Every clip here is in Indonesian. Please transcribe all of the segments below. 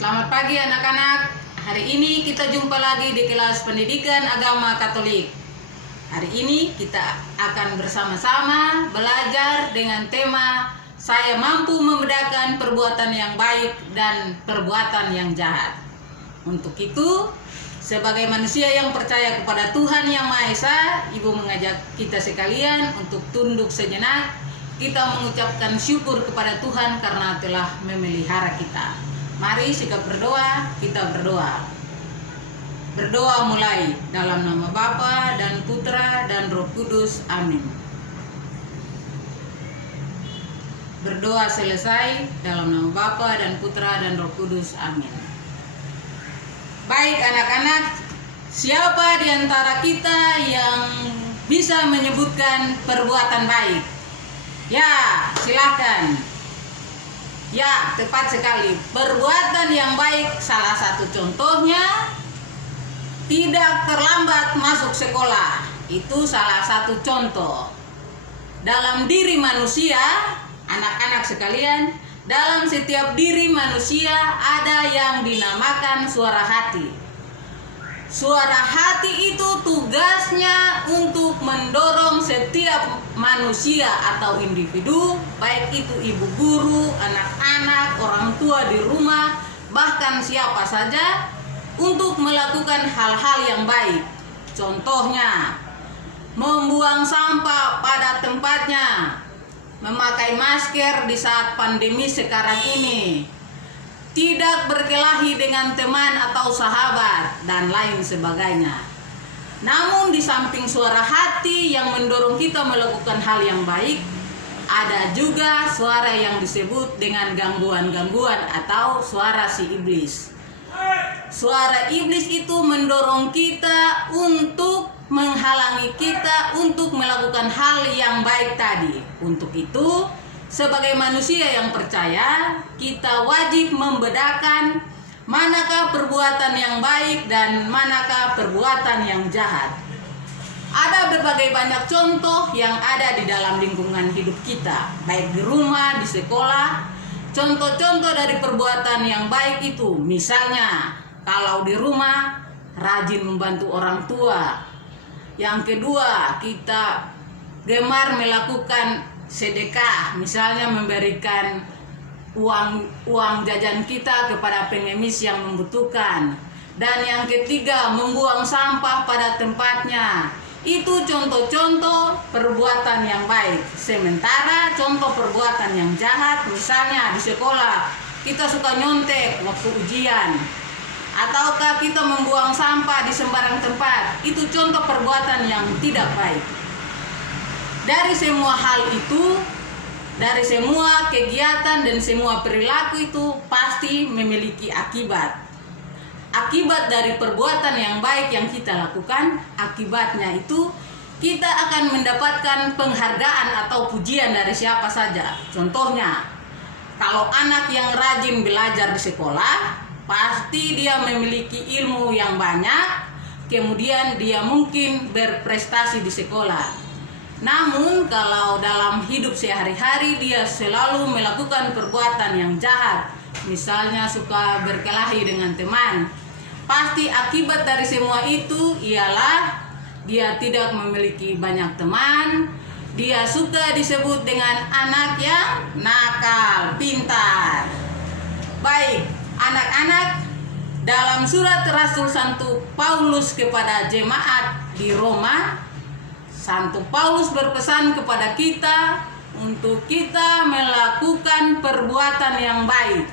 Selamat pagi anak-anak. Hari ini kita jumpa lagi di kelas pendidikan agama Katolik. Hari ini kita akan bersama-sama belajar dengan tema saya mampu membedakan perbuatan yang baik dan perbuatan yang jahat. Untuk itu, sebagai manusia yang percaya kepada Tuhan Yang Maha Esa, Ibu mengajak kita sekalian untuk tunduk sejenak. Kita mengucapkan syukur kepada Tuhan karena telah memelihara kita. Mari sikap berdoa, kita berdoa. Berdoa mulai dalam nama Bapa dan Putra dan Roh Kudus. Amin. Berdoa selesai dalam nama Bapa dan Putra dan Roh Kudus. Amin. Baik anak-anak, siapa di antara kita yang bisa menyebutkan perbuatan baik? Ya, silakan. Ya, tepat sekali. Perbuatan yang baik salah satu contohnya tidak terlambat masuk sekolah. Itu salah satu contoh. Dalam diri manusia, anak-anak sekalian, dalam setiap diri manusia ada yang dinamakan suara hati. Suara hati itu tugasnya untuk mendorong setiap manusia atau individu, baik itu ibu guru, anak-anak, orang tua di rumah, bahkan siapa saja, untuk melakukan hal-hal yang baik. Contohnya, membuang sampah pada tempatnya, memakai masker di saat pandemi sekarang ini, tidak berkelahi dengan teman atau sahabat, dan lain sebagainya. Namun di samping suara hati yang mendorong kita melakukan hal yang baik, ada juga suara yang disebut dengan gangguan-gangguan atau suara si iblis. Suara iblis itu mendorong kita untuk menghalangi kita untuk melakukan hal yang baik tadi. Untuk itu, sebagai manusia yang percaya, kita wajib membedakan manakah perbuatan yang baik dan manakah perbuatan yang jahat. Ada berbagai banyak contoh yang ada di dalam lingkungan hidup kita, baik di rumah, di sekolah. Contoh-contoh dari perbuatan yang baik itu, misalnya kalau di rumah rajin membantu orang tua. Yang kedua, kita gemar melakukan sedekah, misalnya memberikan uang jajan kita kepada pengemis yang membutuhkan. Dan yang ketiga, membuang sampah pada tempatnya. Itu contoh-contoh perbuatan yang baik. Sementara contoh perbuatan yang jahat, misalnya di sekolah kita suka nyontek waktu ujian, ataukah kita membuang sampah di sembarang tempat. Itu contoh perbuatan yang tidak baik. Dari semua hal itu, dari semua kegiatan dan semua perilaku itu pasti memiliki akibat. Akibat dari perbuatan yang baik yang kita lakukan, akibatnya itu kita akan mendapatkan penghargaan atau pujian dari siapa saja. Contohnya, kalau anak yang rajin belajar di sekolah, pasti dia memiliki ilmu yang banyak, kemudian dia mungkin berprestasi di sekolah. Namun kalau dalam hidup sehari-hari dia selalu melakukan perbuatan yang jahat, misalnya suka berkelahi dengan teman, pasti akibat dari semua itu ialah dia tidak memiliki banyak teman, dia suka disebut dengan anak yang nakal, pintar. Baik, anak-anak, dalam surat Rasul Santo Paulus kepada jemaat di Roma, Santo Paulus berpesan kepada kita untuk kita melakukan perbuatan yang baik.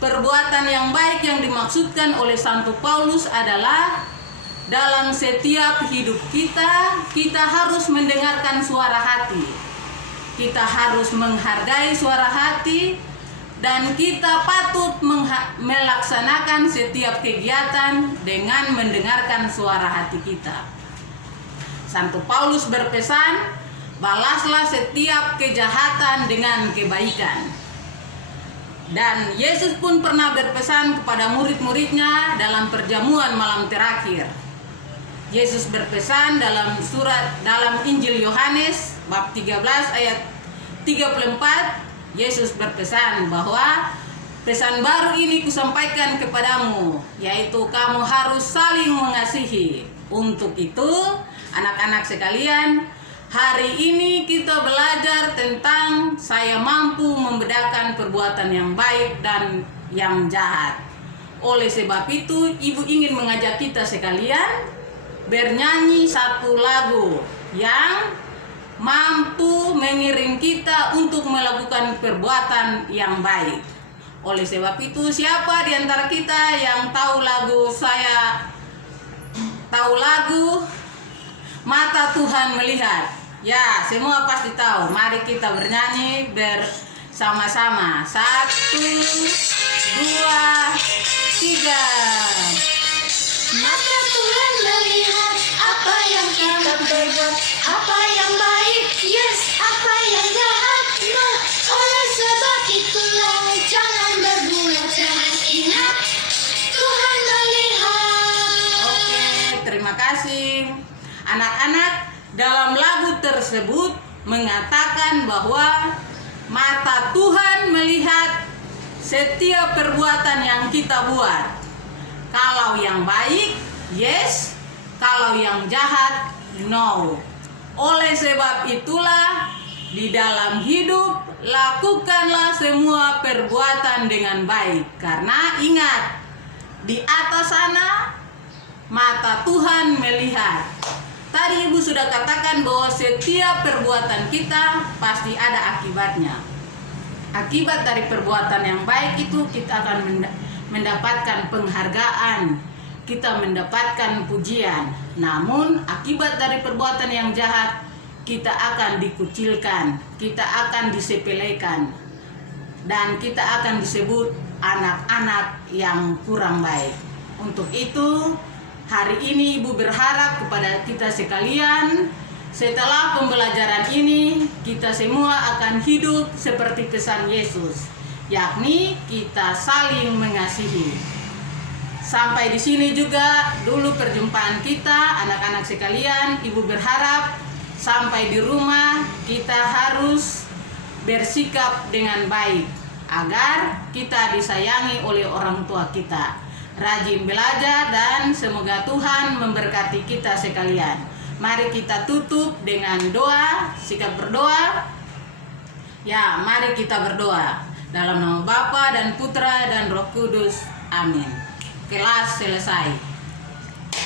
Perbuatan yang baik yang dimaksudkan oleh Santo Paulus adalah dalam setiap hidup kita, kita harus mendengarkan suara hati. Kita harus menghargai suara hati dan kita patut melaksanakan setiap kegiatan dengan mendengarkan suara hati kita. Santo Paulus berpesan, balaslah setiap kejahatan dengan kebaikan. Dan Yesus pun pernah berpesan kepada murid-muridnya dalam perjamuan malam terakhir. Yesus berpesan dalam Injil Yohanes bab 13 ayat 34, Yesus berpesan bahwa pesan baru ini kusampaikan kepadamu, yaitu kamu harus saling mengasihi. Untuk itu, anak-anak sekalian, hari ini kita belajar tentang saya mampu membedakan perbuatan yang baik dan yang jahat. Oleh sebab itu, Ibu ingin mengajak kita sekalian bernyanyi satu lagu yang mampu mengiring kita untuk melakukan perbuatan yang baik. Oleh sebab itu, siapa di antara kita yang tahu lagu Mata Tuhan Melihat? Ya, semua pasti tahu. Mari kita bernyanyi bersama-sama. 1, 2, 3. Mata Tuhan melihat apa yang kita perbuat, apa yang baik, yes, apa yang jahat. Nah, oleh sebab itulah jangan berbuat jahat. Ingat, Tuhan melihat. Oke, terima kasih. Anak-anak, dalam lagu tersebut mengatakan bahwa mata Tuhan melihat setiap perbuatan yang kita buat. Kalau yang baik, yes. Kalau yang jahat, no. Oleh sebab itulah, di dalam hidup, lakukanlah semua perbuatan dengan baik. Karena ingat, di atas sana, mata Tuhan melihat. Tadi Ibu sudah katakan bahwa setiap perbuatan kita pasti ada akibatnya. Akibat dari perbuatan yang baik itu kita akan mendapatkan penghargaan, kita mendapatkan pujian. Namun akibat dari perbuatan yang jahat, kita akan dikucilkan, kita akan disepelekan, dan kita akan disebut anak-anak yang kurang baik. Untuk itu, hari ini Ibu berharap kepada kita sekalian, setelah pembelajaran ini, kita semua akan hidup seperti pesan Yesus, yakni kita saling mengasihi. Sampai di sini juga dulu perjumpaan kita, anak-anak sekalian. Ibu berharap sampai di rumah kita harus bersikap dengan baik, agar kita disayangi oleh orang tua kita. Rajin belajar dan semoga Tuhan memberkati kita sekalian. Mari kita tutup dengan doa, sikap berdoa. Ya, mari kita berdoa. Dalam nama Bapa dan Putra dan Roh Kudus. Amin. Kelas selesai.